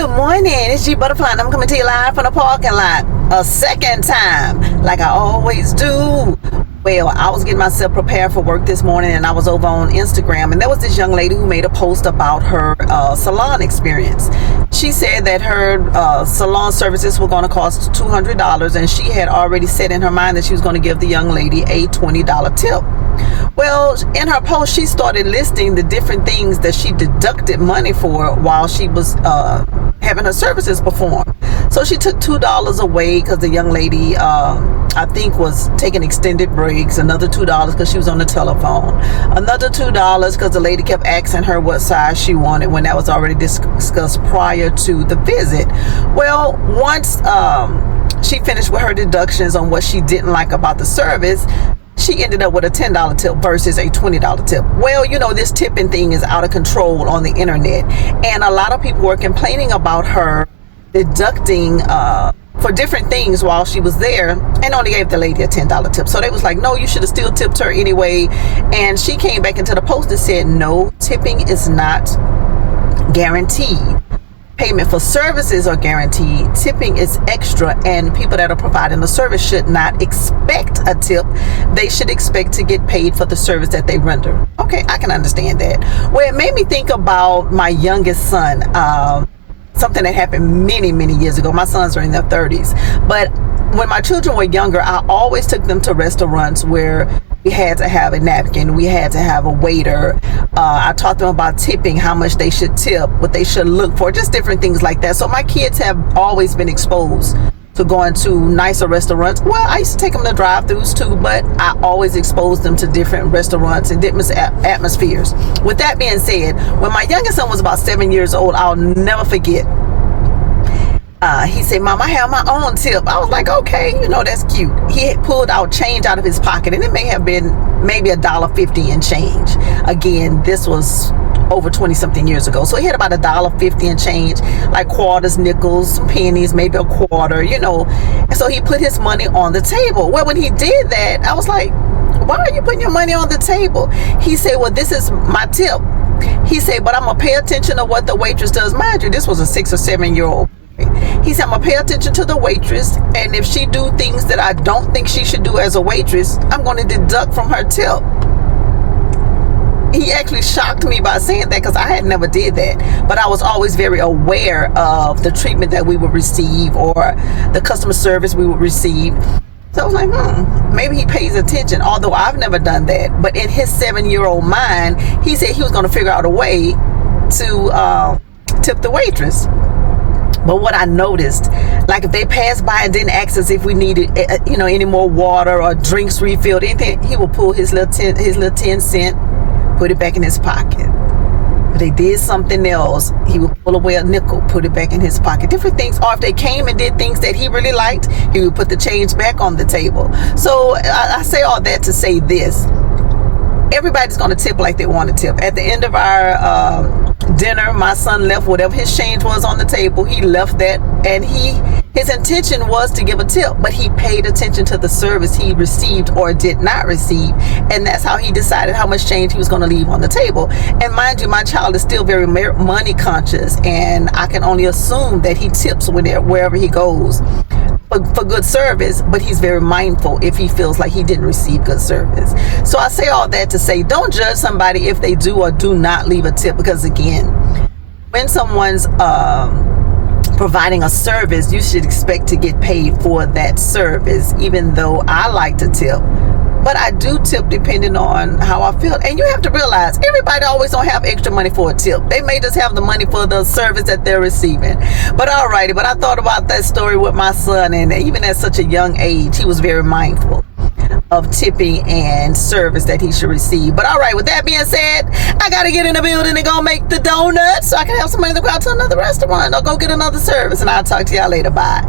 Good morning, it's G Butterfly, and I'm coming to you live from the parking lot a second time, like I always do. Well, I was getting myself prepared for work this morning, and I was over on Instagram, and there was this young lady who made a post about her salon experience. She said that her salon services were going to cost $200, and she had already said in her mind that she was going to give the young lady a $20 tip. Well, in her post, she started listing the different things that she deducted money for while she was having her services performed. So she took $2 away because the young lady, I think, was taking extended breaks. Another $2 because she was on the telephone. Another $2 because the lady kept asking her what size she wanted when that was already discussed prior to the visit. Well, once she finished with her deductions on what she didn't like about the service, she ended up with a $10 tip versus a $20 tip. Well, you know, this tipping thing is out of control on the internet, and a lot of people were complaining about her deducting for different things while she was there and only gave the lady a $10 tip. So they was like, no, you should have still tipped her anyway. And she came back into the post and said, no, tipping is not guaranteed. Payment for services are guaranteed. Tipping is extra, and people that are providing the service should not expect a tip. They should expect to get paid for the service that they render. Okay, I can understand that. Well, it made me think about my youngest son. Something that happened many, many years ago. My sons are in their 30s. But when my children were younger, I always took them to restaurants where we had to have a napkin, we had to have a waiter. I taught them about tipping, how much they should tip, what they should look for, just different things like that. So my kids have always been exposed to going to nicer restaurants. Well, I used to take them to drive-thrus too, but I always exposed them to different restaurants and different atmospheres. With that being said, when my youngest son was about 7 years old, I'll never forget. He said, Mom, I have my own tip. I was like, okay, you know, that's cute. He had pulled out change out of his pocket, and it may have been maybe $1.50 in change. Again, this was over 20 something years ago. So he had about $1.50 in change, like quarters, nickels, pennies, maybe a quarter, you know. And so he put his money on the table. Well, when he did that, I was like, why are you putting your money on the table? He said, well, this is my tip. He said, but I'm going to pay attention to what the waitress does. Mind you, this was a 6 or 7 year old. He said, I'm going to pay attention to the waitress, and if she do things that I don't think she should do as a waitress, I'm going to deduct from her tip. He actually shocked me by saying that because I had never did that. But I was always very aware of the treatment that we would receive or the customer service we would receive. So I was like, maybe he pays attention, although I've never done that. But in his 7-year-old mind, he said he was going to figure out a way to tip the waitress. But what I noticed, like if they passed by and didn't ask us if we needed, any more water or drinks refilled, anything, he would pull his little 10 cent, put it back in his pocket. If they did something else, he would pull away a nickel, put it back in his pocket. Different things. Or if they came and did things that he really liked, he would put the change back on the table. So I say all that to say this. Everybody's going to tip like they want to tip. At the end of our dinner, my son left whatever his change was on the table. He left that, and his intention was to give a tip, but he paid attention to the service he received or did not receive, and that's how he decided how much change he was going to leave on the table. And mind you, my child is still very money conscious, and I can only assume that he tips wherever he goes for good service, but he's very mindful if he feels like he didn't receive good service. So I say all that to say, don't judge somebody if they do or do not leave a tip, because again, when someone's providing a service, you should expect to get paid for that service, even though I like to tip. But I do tip depending on how I feel. And you have to realize, everybody always don't have extra money for a tip. They may just have the money for the service that they're receiving. But alrighty, but I thought about that story with my son, and even at such a young age, he was very mindful of tipping and service that he should receive. But all right, with that being said, I got to get in the building and go make the donuts so I can have some money to go out to another restaurant or go get another service. And I'll talk to y'all later. Bye.